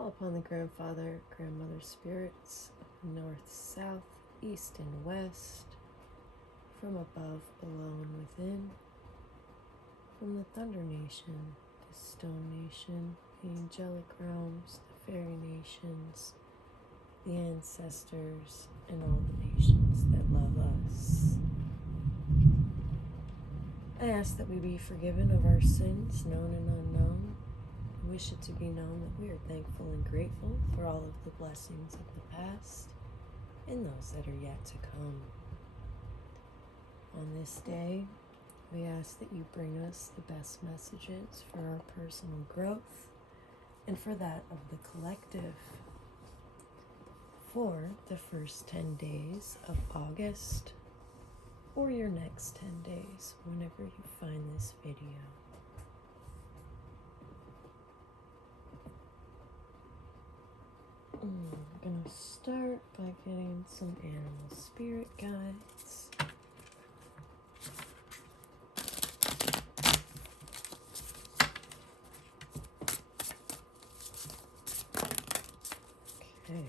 Call upon the grandfather, grandmother spirits of the north, south, east, and west, from above, below, and within, from the Thunder Nation, the Stone Nation, the angelic realms, the fairy nations, the ancestors, and all the nations that love us. I ask that we be forgiven of our sins, known and unknown. I wish it to be known that we are thankful and grateful for all of the blessings of the past and those that are yet to come. On this day, we ask that you bring us the best messages for our personal growth and for that of the collective. For the first 10 days of August, or your next 10 days, whenever you find this video. I'm going to start by getting some animal spirit guides. Okay.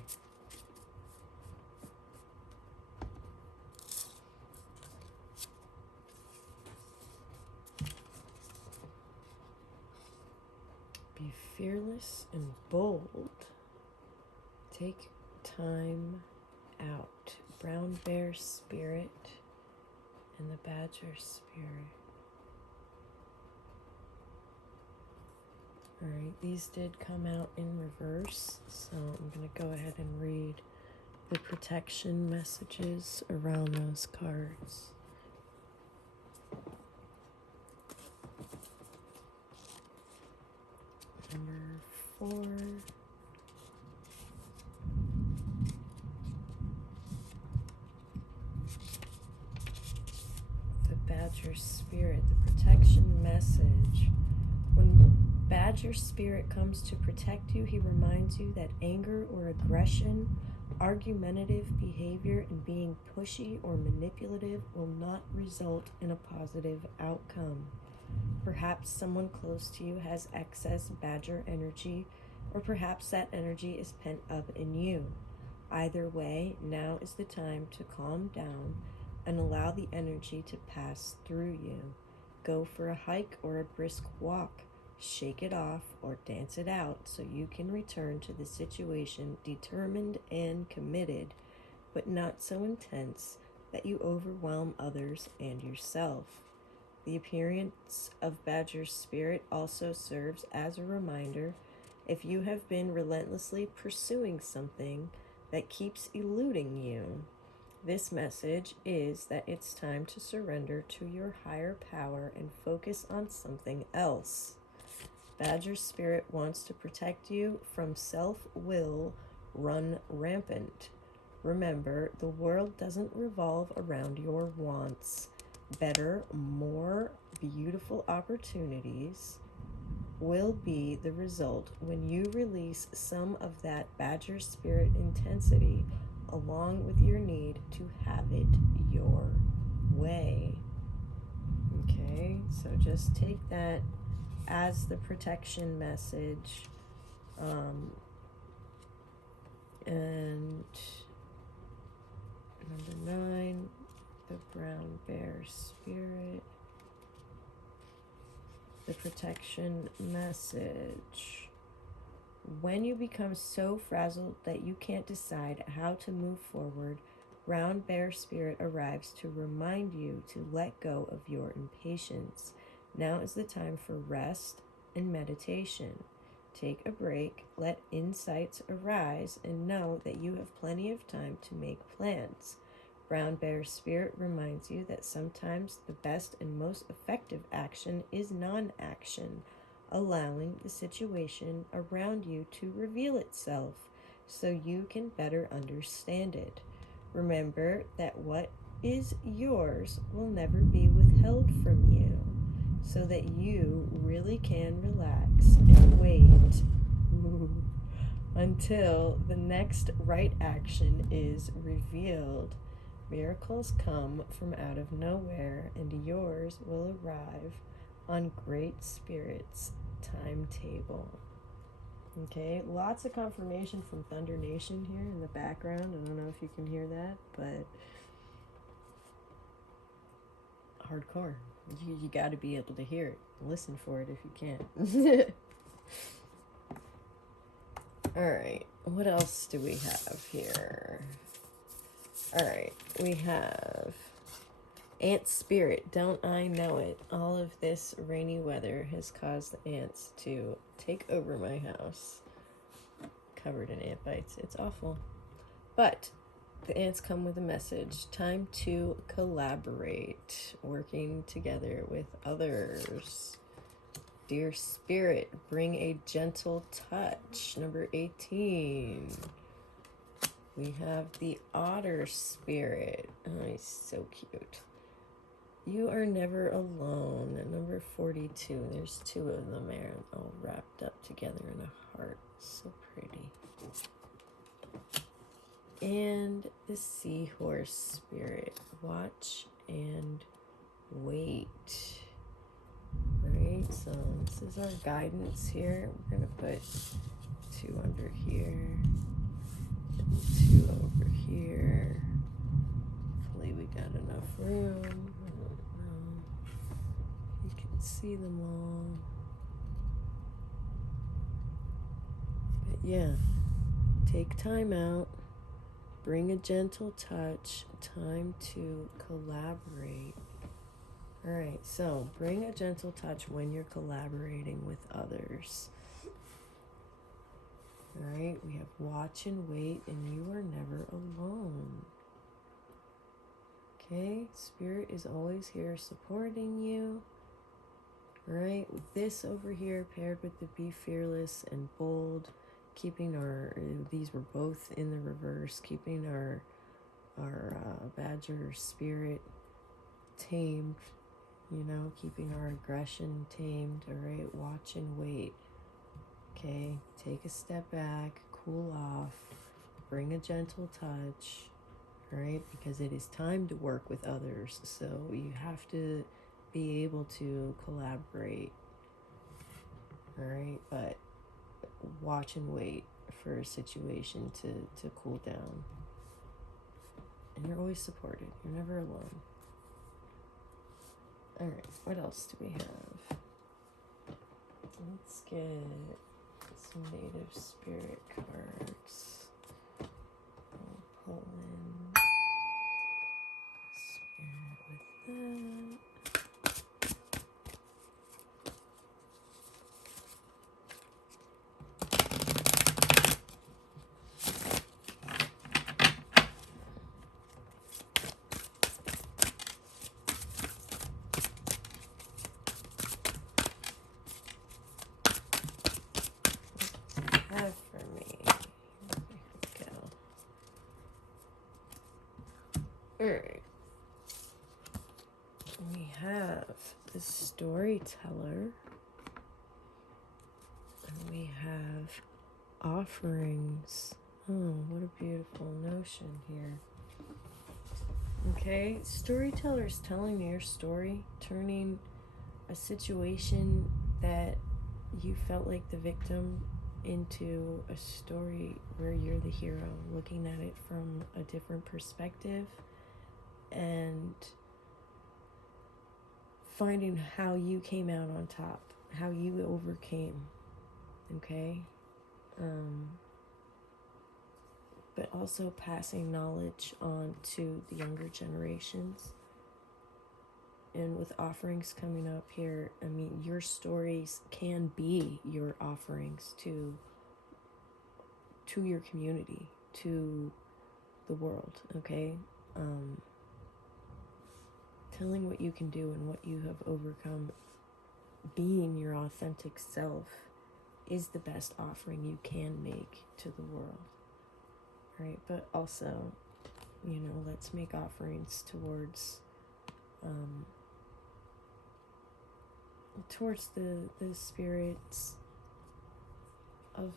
Be fearless and bold. Take time out. Brown bear spirit and the badger spirit. Alright, these did come out in reverse, so I'm going to go ahead and read the protection messages around those cards. Number 4. The Badger Spirit, the protection message. When Badger Spirit comes to protect you, he reminds you that anger or aggression, argumentative behavior, and being pushy or manipulative will not result in a positive outcome. Perhaps someone close to you has excess badger energy, or perhaps that energy is pent up in you. Either way, now is the time to calm down and allow the energy to pass through you. Go for a hike or a brisk walk. Shake it off or dance it out so you can return to the situation determined and committed, but not so intense that you overwhelm others and yourself. The appearance of Badger Spirit also serves as a reminder if you have been relentlessly pursuing something that keeps eluding you. This message is that it's time to surrender to your higher power and focus on something else. Badger Spirit wants to protect you from self-will run rampant. Remember, the world doesn't revolve around your wants. Better, more beautiful opportunities will be the result when you release some of that Badger Spirit intensity along with your need to have it your way. Okay, so just take that as the protection message. And number 9, the brown bear spirit. The protection message. When you become so frazzled that you can't decide how to move forward, brown bear spirit arrives to remind you to let go of your impatience. Now is the time for rest and meditation. Take a break, let insights arise, and know that you have plenty of time to make plans. Brown bear spirit reminds you that sometimes the best and most effective action is non-action, allowing the situation around you to reveal itself so you can better understand it. Remember that what is yours will never be withheld from you, so that you really can relax and wait until the next right action is revealed. Miracles come from out of nowhere, and yours will arrive on Great Spirit's timetable. Okay, lots of confirmation from Thunder Nation here in the background. I don't know if you can hear that, but hardcore. You got to be able to hear it. Listen for it if you can't. All right, what else do we have here? All right, we have ant spirit. Don't I know it? All of this rainy weather has caused the ants to take over my house. Covered in ant bites. It's awful. But the ants come with a message. Time to collaborate, working together with others. Dear Spirit, bring a gentle touch. Number 18. We have the Otter Spirit. Oh, he's so cute. You are never alone. Number 42. There's two of them there, all wrapped up together in a heart. So pretty. And the Seahorse Spirit. Watch and wait. Right, so this is our guidance here. We're going to put 2 under here, 2 over here. Hopefully we got enough room. I don't know. You can see them all. But yeah, take time out. Bring a gentle touch. Time to collaborate. All right, so bring a gentle touch when you're collaborating with others. All right, we have watch and wait, and you are never alone. Okay, Spirit is always here supporting you. All right, with this over here paired with the be fearless and bold, keeping our, these were both in the reverse, keeping our badger spirit tamed. You know, keeping our aggression tamed, all right? Watch and wait, okay? Take a step back, cool off, bring a gentle touch, all right? Because it is time to work with others, so you have to be able to collaborate, all right? But watch and wait for a situation to cool down. And you're always supported. You're never alone. All right, what else do we have? Let's get some native spirit cards. I'll pull in spirit with that. Have for me. Here we go. Alright. We have the storyteller. And we have offerings. Oh, what a beautiful notion here. Okay, storyteller's telling your story, turning a situation that you felt like the victim into a story where you're the hero, looking at it from a different perspective and finding how you came out on top, how you overcame, okay? But also passing knowledge on to the younger generations. And with offerings coming up here, I mean, your stories can be your offerings to your community, to the world, okay? Telling what you can do and what you have overcome, being your authentic self, is the best offering you can make to the world, right? But also, you know, let's make offerings towards the spirits of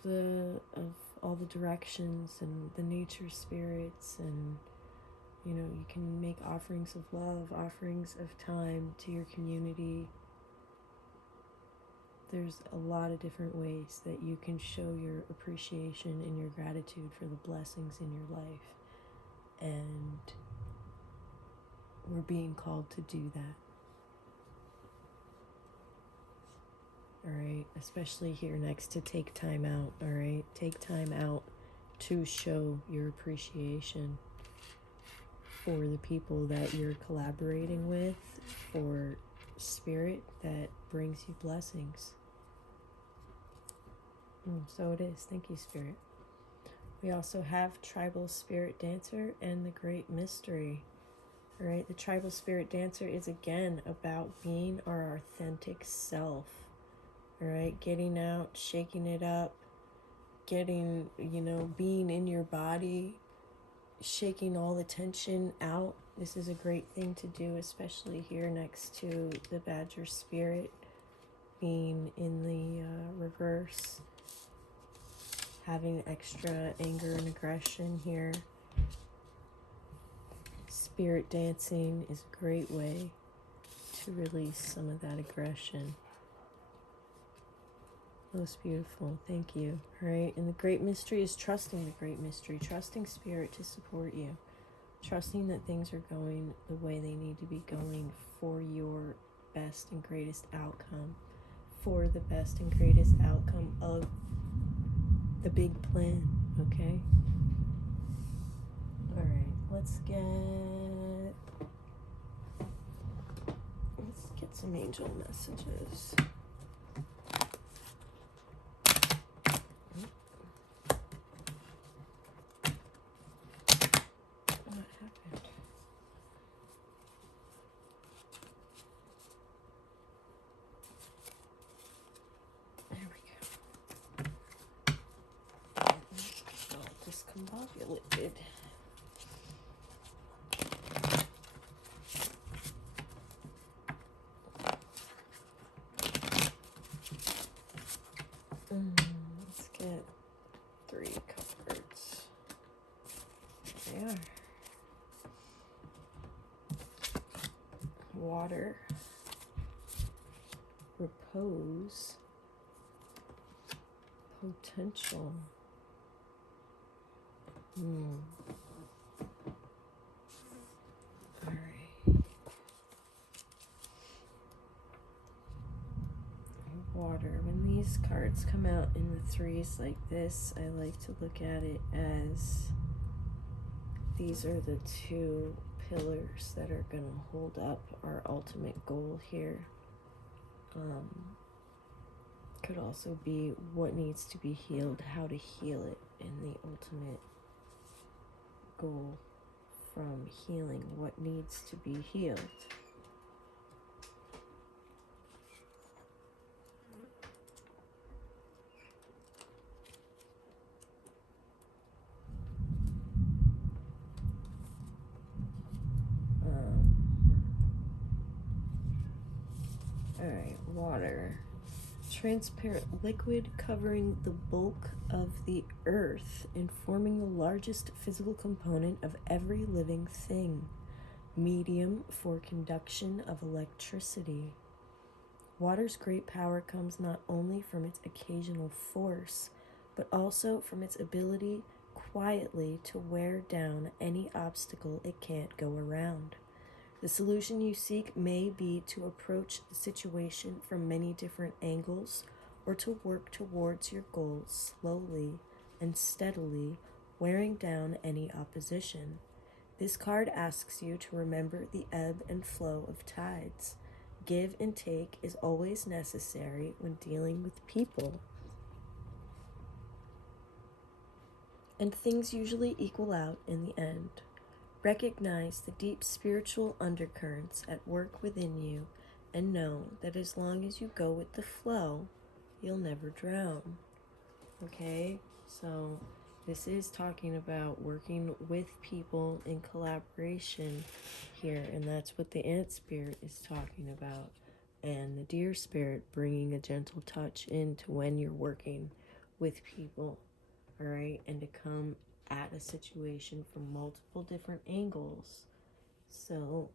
all the directions and the nature spirits, and you know, you can make offerings of love, offerings of time to your community, There's a lot of different ways that you can show your appreciation and your gratitude for the blessings in your life. And we're being called to do that. All right, especially here next to take time out. All right, take time out to show your appreciation for the people that you're collaborating with, for spirit that brings you blessings. So it is. Thank you, Spirit. We also have Tribal Spirit Dancer and the Great Mystery. All right, the Tribal Spirit Dancer is again about being our authentic self. All right, getting out, shaking it up, getting, being in your body, shaking all the tension out. This is a great thing to do, especially here next to the Badger Spirit being in the reverse. Having extra anger and aggression here. Spirit dancing is a great way to release some of that aggression. Most beautiful. Thank you. All right. And the Great Mystery is trusting the Great Mystery, trusting Spirit to support you, trusting that things are going the way they need to be going for your best and greatest outcome, for the best and greatest outcome of the big plan. Okay. All right. Let's get some angel messages. What happened? There we go. All discombobulated. Let's get 3 cards. There they are. Water, repose, potential. All right. Water. When these cards come out in the 3s like this, I like to look at it as these are the 2 pillars that are going to hold up our ultimate goal here. Could also be what needs to be healed, how to heal it, and the ultimate goal from healing, what needs to be healed. All right, water. Transparent liquid covering the bulk of the earth and forming the largest physical component of every living thing. Medium for conduction of electricity. Water's great power comes not only from its occasional force, but also from its ability quietly to wear down any obstacle it can't go around. The solution you seek may be to approach the situation from many different angles, or to work towards your goals slowly and steadily, wearing down any opposition. This card asks you to remember the ebb and flow of tides. Give and take is always necessary when dealing with people. And things usually equal out in the end. Recognize the deep spiritual undercurrents at work within you and know that as long as you go with the flow, you'll never drown. Okay? So this is talking about working with people in collaboration here, and that's what the ant spirit is talking about. And the deer spirit bringing a gentle touch into when you're working with people, all right? And to come at a situation from multiple different angles so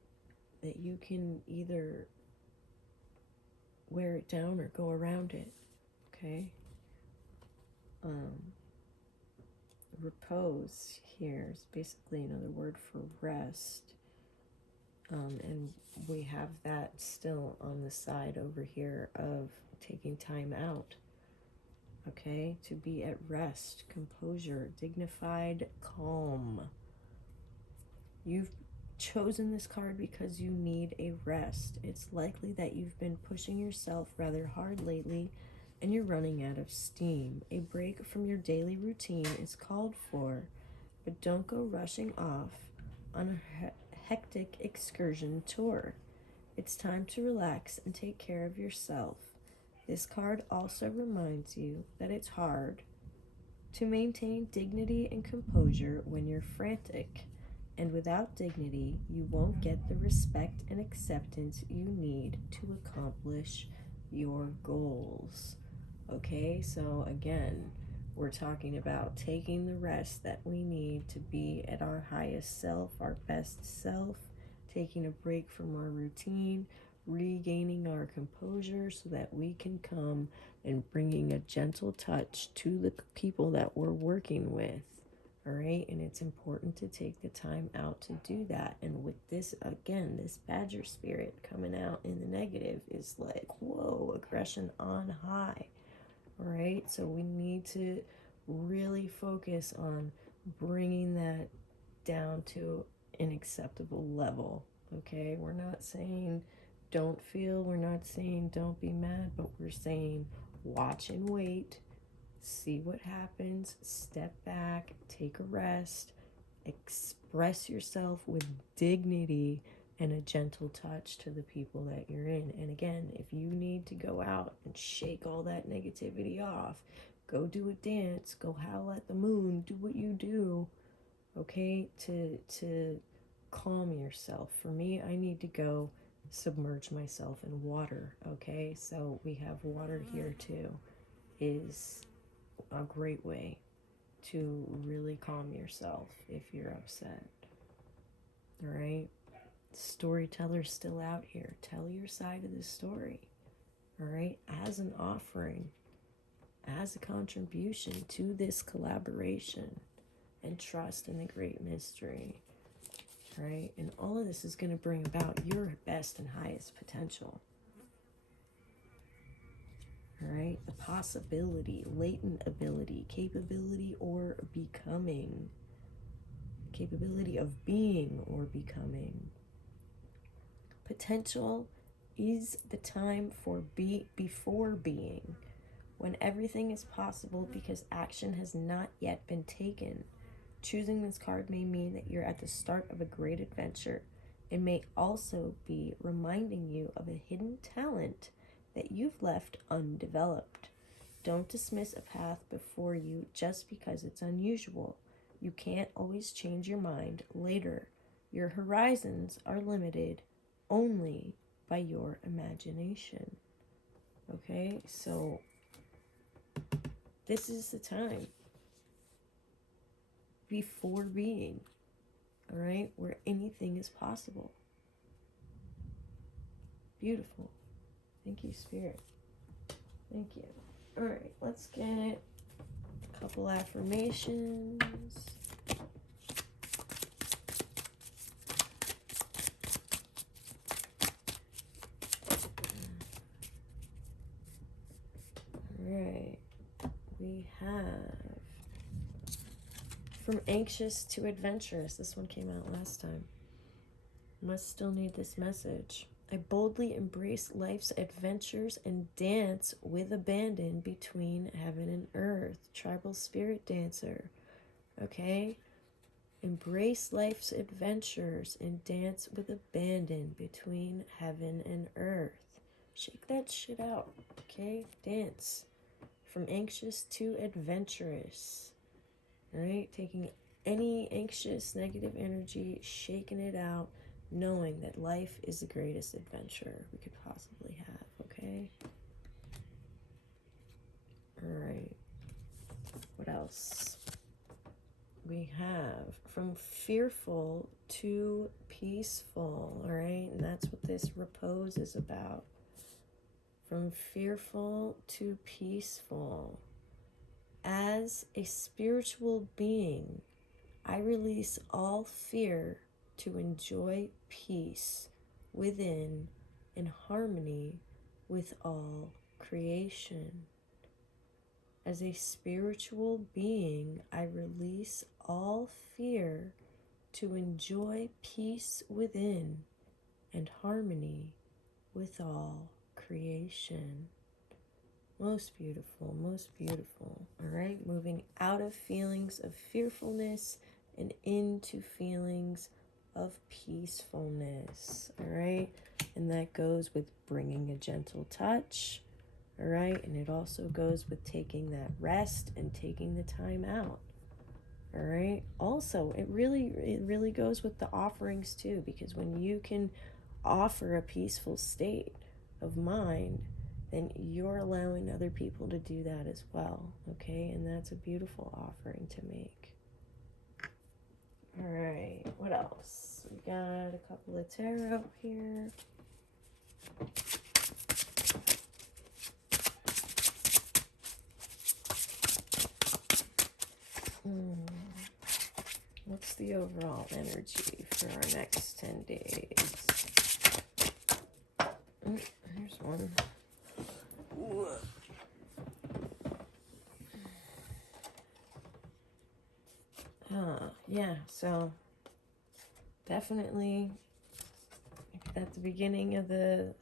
that you can either wear it down or go around it. Okay? Repose here is basically another word for rest. And we have that still on the side over here of taking time out. Okay? To be at rest, composure, dignified, calm. You've chosen this card because you need a rest. It's likely that you've been pushing yourself rather hard lately and you're running out of steam. A break from your daily routine is called for, but don't go rushing off on a hectic excursion tour. It's time to relax and take care of yourself. This card also reminds you that it's hard to maintain dignity and composure when you're frantic. And without dignity, you won't get the respect and acceptance you need to accomplish your goals. Okay, so again, we're talking about taking the rest that we need to be at our highest self, our best self, taking a break from our routine, regaining our composure so that we can come and bringing a gentle touch to the people that we're working with. All right, and it's important to take the time out to do that. And with this, again, this badger spirit coming out in the negative is like, whoa, aggression on high. All right, so we need to really focus on bringing that down to an acceptable level. Okay, we're not saying don't feel, we're not saying don't be mad, but we're saying watch and wait. See what happens, step back, take a rest, express yourself with dignity and a gentle touch to the people that you're in. And again, if you need to go out and shake all that negativity off, go do a dance, go howl at the moon, do what you do, okay, to calm yourself. For me, I need to go submerge myself in water, okay? So we have water here too, is a great way to really calm yourself if you're upset. All right? Storyteller's still out here. Tell your side of the story. All right? As an offering, as a contribution to this collaboration, and trust in the great mystery. All right? And all of this is going to bring about your best and highest potential. All right, the possibility, latent ability, capability or becoming, capability of being or becoming. Potential is the time for before being, when everything is possible because action has not yet been taken. Choosing this card may mean that you're at the start of a great adventure. It may also be reminding you of a hidden talent that you've left undeveloped. Don't dismiss a path before you just because it's unusual. You can't always change your mind later. Your horizons are limited only by your imagination. Okay, so this is the time before being, all right, where anything is possible. Beautiful. Thank you, Spirit. Thank you. All right, let's get a couple affirmations. All right, we have from anxious to adventurous. This one came out last time. Must still need this message. I boldly embrace life's adventures and dance with abandon between heaven and earth. Tribal spirit dancer. Okay? Embrace life's adventures and dance with abandon between heaven and earth. Shake that shit out. Okay? Dance. From anxious to adventurous. Alright? Taking any anxious, negative energy, shaking it out, knowing that life is the greatest adventure we could possibly have, okay? All right. What else? We have from fearful to peaceful, all right? And that's what this repose is about. from fearful to peaceful. As a spiritual being, I release all fear to enjoy peace within in harmony with all creation. As a spiritual being, I release all fear to enjoy peace within and harmony with all creation. Most beautiful, most beautiful. All right, moving out of feelings of fearfulness and into feelings of peacefulness. All right, and that goes with bringing a gentle touch. All right, and it also goes with taking that rest and taking the time out. All right, also it really goes with the offerings too, because when you can offer a peaceful state of mind, then you're allowing other people to do that as well. Okay, and that's a beautiful offering to make. All right, what else? We got a couple of tarot here. What's the overall energy for our next 10 days? Here's one. Yeah, so definitely at the beginning of the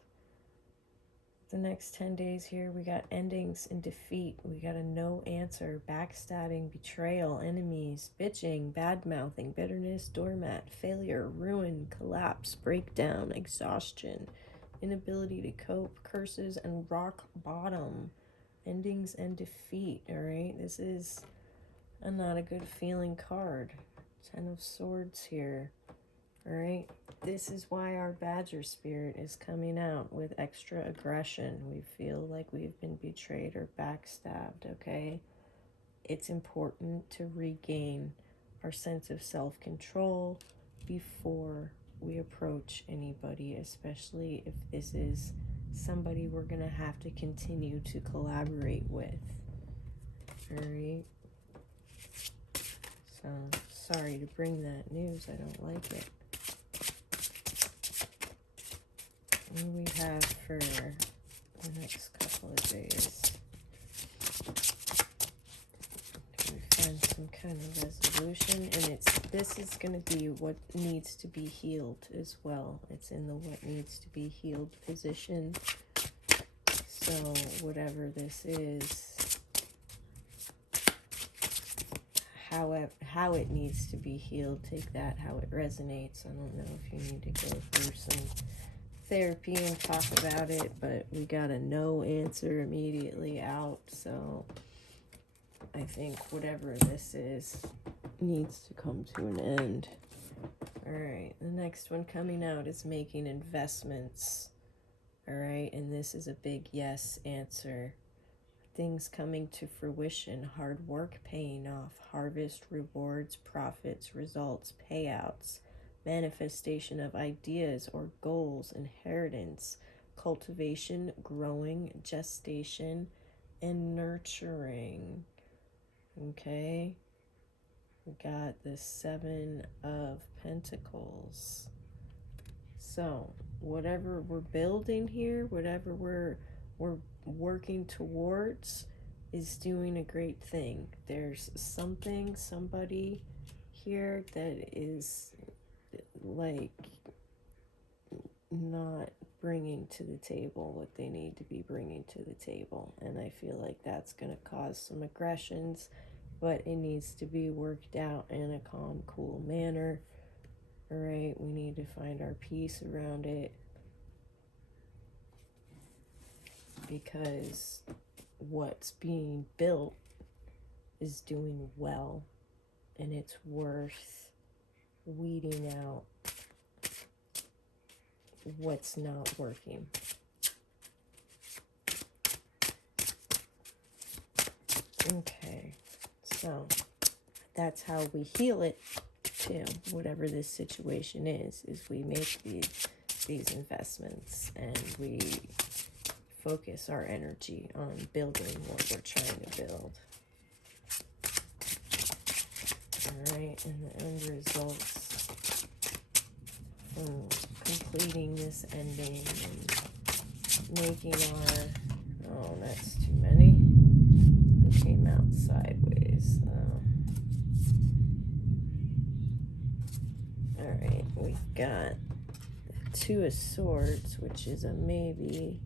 next 10 days here, we got endings and defeat. We got a no answer, backstabbing, betrayal, enemies, bitching, bad-mouthing, bitterness, doormat, failure, ruin, collapse, breakdown, exhaustion, inability to cope, curses, and rock bottom. Endings and defeat, all right? This is not a good feeling card. 10 of Swords here. All right, this is why our Badger spirit is coming out with extra aggression. We feel like we've been betrayed or backstabbed, okay? It's important to regain our sense of self-control before we approach anybody, especially if this is somebody we're going to have to continue to collaborate with. All right? So, sorry to bring that news. I don't like it. What do we have for the next couple of days? Can we find some kind of resolution? And this is going to be what needs to be healed as well. It's in the what needs to be healed position. So whatever this is, how it needs to be healed, take that how it resonates. I don't know if you need to go through some therapy and talk about it, but we got a no answer immediately out, so I think whatever this is needs to come to an end. All right, the next one coming out is making investments. All right, and this is a big yes answer. Things coming to fruition, hard work paying off, harvest, rewards, profits, results, payouts, manifestation of ideas or goals, inheritance, cultivation, growing, gestation, and nurturing. Okay, we got the 7 of Pentacles. So whatever we're building here, whatever we're working towards is doing a great thing. There's somebody here that is like not bringing to the table what they need to be bringing to the table, and I feel like that's going to cause some aggressions, but it needs to be worked out in a calm, cool manner. All right, we need to find our peace around it, because what's being built is doing well, and it's worth weeding out what's not working. Okay, so that's how we heal it too. Whatever this situation is we make these investments and we focus our energy on building what we're trying to build. Alright, and the end results from completing this ending and making our... Oh, that's too many. It came out sideways. Alright, we've got the Two of Swords, which is a maybe.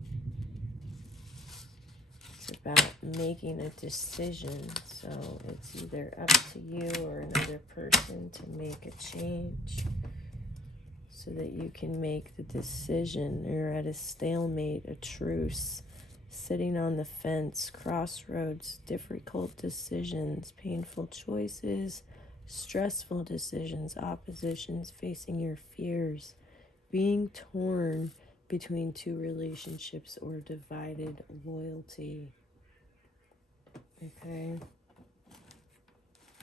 It's about making a decision, so it's either up to you or another person to make a change so that you can make the decision. You're at a stalemate, a truce, sitting on the fence, crossroads, difficult decisions, painful choices, stressful decisions, oppositions, facing your fears, being torn between two relationships or divided loyalty. Okay,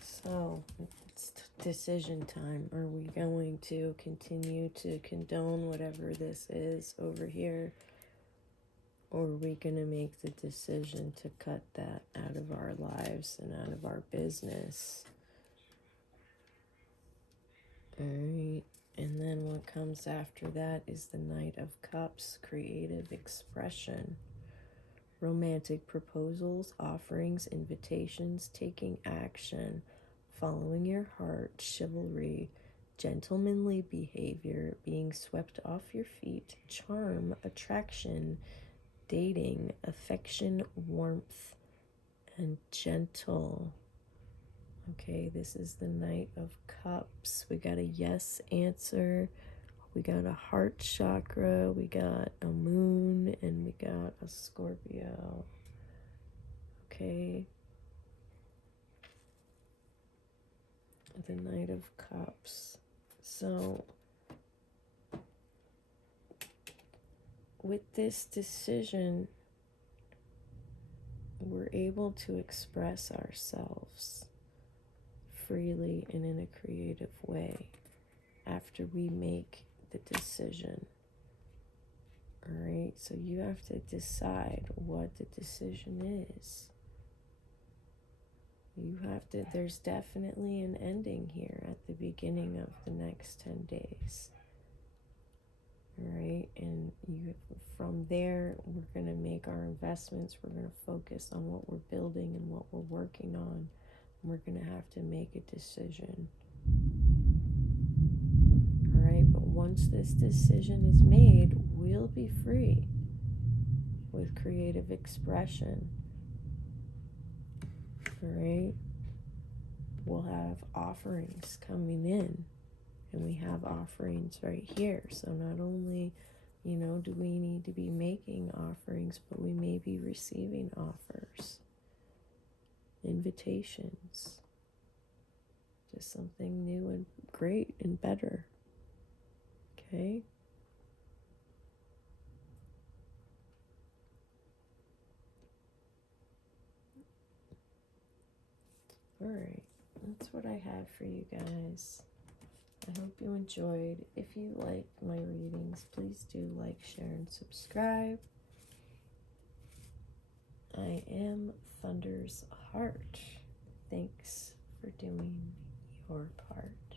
so it's decision time. Are we going to continue to condone whatever this is over here, or are we going to make the decision to cut that out of our lives and out of our business? All right. And then what comes after that is the Knight of Cups, creative expression, romantic proposals, offerings, invitations, taking action, following your heart, chivalry, gentlemanly behavior, being swept off your feet, charm, attraction, dating, affection, warmth, and gentle. Okay, this is the Knight of Cups. We got a yes answer. We got a heart chakra. We got a moon. And we got a Scorpio. Okay. The Knight of Cups. So, with this decision, we're able to express ourselves freely and in a creative way after we make the decision. All right, so you have to decide what the decision is. You have to, there's definitely an ending here at the beginning of the next 10 days. All right, and you, from there, we're going to make our investments. We're going to focus on what we're building and what we're working on. We're going to have to make a decision. All right, but once this decision is made, we'll be free with creative expression. All right, we'll have offerings coming in, and we have offerings right here. So not only, do we need to be making offerings, but we may be receiving offers, invitations, just something new and great and better. Okay. All right, that's what I have for you guys. I hope you enjoyed. If you like my readings, please do like, share, and subscribe. I am Thunder's Heart. Thanks for doing your part.